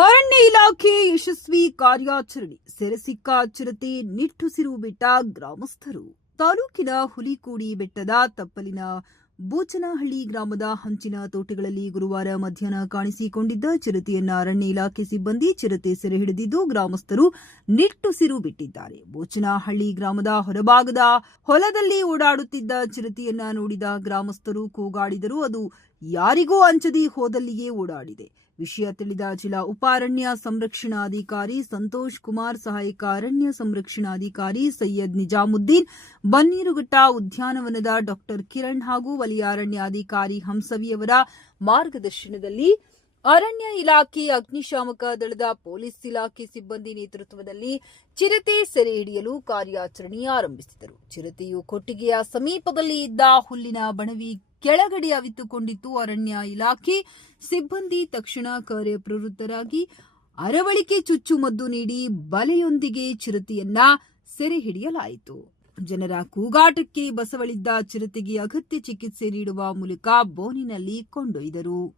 ಅರಣ್ಯ ಇಲಾಖೆ ಯಶಸ್ವಿ ಕಾರ್ಯಾಚರಣೆ ಸೆರೆಸಿಕ್ಕ ಚಿರತೆ ನಿಟ್ಟುಸಿರು ಬಿಟ್ಟ ಗ್ರಾಮಸ್ಥರು. ತಾಲೂಕಿನ ಹುಲಿಕೋಡಿ ಬೆಟ್ಟದ ತಪ್ಪಲಿನ ಬೂಚನಹಳ್ಳಿ ಗ್ರಾಮದ ಹಂಚಿನ ತೋಟಗಳಲ್ಲಿ ಗುರುವಾರ ಮಧ್ಯಾಹ್ನ ಕಾಣಿಸಿಕೊಂಡಿದ್ದ ಚಿರತೆಯನ್ನ ಅರಣ್ಯ ಇಲಾಖೆ ಸಿಬ್ಬಂದಿ ಚಿರತೆ ಸೆರೆ ಹಿಡಿದಿದ್ದು ಗ್ರಾಮಸ್ಥರು ನಿಟ್ಟುಸಿರು ಬಿಟ್ಟಿದ್ದಾರೆ. ಬೂಚನಹಳ್ಳಿ ಗ್ರಾಮದ ಹೊರಭಾಗದ ಹೊಲದಲ್ಲಿ ಓಡಾಡುತ್ತಿದ್ದ ಚಿರತೆಯನ್ನ ನೋಡಿದ ಗ್ರಾಮಸ್ಥರು ಕೂಗಾಡಿದರು. ಅದು ಯಾರಿಗೂ ಅಂಚದಿ ಹೋದಲ್ಲಿಯೇ ಓಡಾಡಿದೆ. ವಿಷಯ ತಿಳಿದ ಜಿಲ್ಲಾ ಉಪಾರಣ್ಯ ಸಂರಕ್ಷಣಾಧಿಕಾರಿ ಸಂತೋಷ್ ಕುಮಾರ್ ಸಹಾಯಕ ಅರಣ್ಯ ಸಂರಕ್ಷಣಾಧಿಕಾರಿ ಸೈಯದ್ ನಿಜಾಮುದ್ದೀನ್, ಬನ್ನೀರುಘಟ್ಟ ಉದ್ಯಾನವನದ ಡಾಕ್ಟರ್ ಕಿರಣ್ ಹಾಗೂ ವಲಯ ಅರಣ್ಯಾಧಿಕಾರಿ ಹಂಸವಿಯವರ ಮಾರ್ಗದರ್ಶನದಲ್ಲಿ ಅರಣ್ಯ ಇಲಾಖೆ ಅಗ್ನಿಶಾಮಕ ದಳದ ಪೊಲೀಸ್ ಇಲಾಖೆ ಸಿಬ್ಬಂದಿ ನೇತೃತ್ವದಲ್ಲಿ ಚಿರತೆ ಸೆರೆ ಹಿಡಿಯಲು ಕಾರ್ಯಾಚರಣೆ ಆರಂಭಿಸಿದರು. ಚಿರತೆಯು ಕೊಟ್ಟಿಗೆಯ ಸಮೀಪದಲ್ಲಿ ಇದ್ದ ಹುಲ್ಲಿನ ಬಣವಿ ಕೆಳಗಡೆ ಅವಿತುಕೊಂಡಿತ್ತು ಅರಣ್ಯ ಇಲಾಖೆ ಸಿಬ್ಬಂದಿ ತಕ್ಷಣ ಕಾರ್ಯಪ್ರವೃತ್ತರಾಗಿ ಅರವಳಿಕೆ ಚುಚ್ಚುಮದ್ದು ನೀಡಿ ಬಲೆಯೊಂದಿಗೆ ಚಿರತೆಯನ್ನ ಸೆರೆ ಹಿಡಿಯಲಾಯಿತು. ಜನರ ಕೂಗಾಟಕ್ಕೆ ಬಸವಳಿದ್ದ ಚಿರತೆಗೆ ಅಗತ್ಯ ಚಿಕಿತ್ಸೆ ನೀಡುವ ಮೂಲಕ ಬೋನಿನಲ್ಲಿ ಕೊಂಡೊಯ್ದರು.